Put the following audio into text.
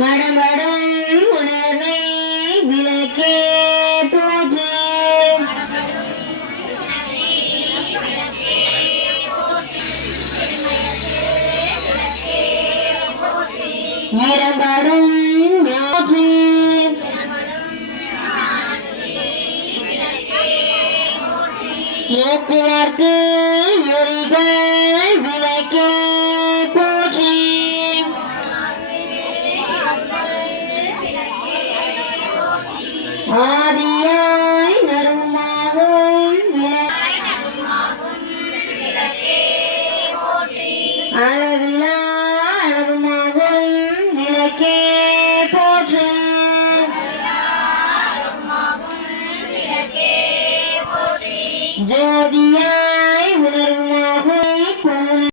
மடமடம் உணர்வை விளக்கே போற்றி நிறம்படும் நோக்குவார்க்கு எரிகள் விளக்கே போற்றி. ஆதியாய் நருமாகும் அளவிலா அளவுமாகும் yeah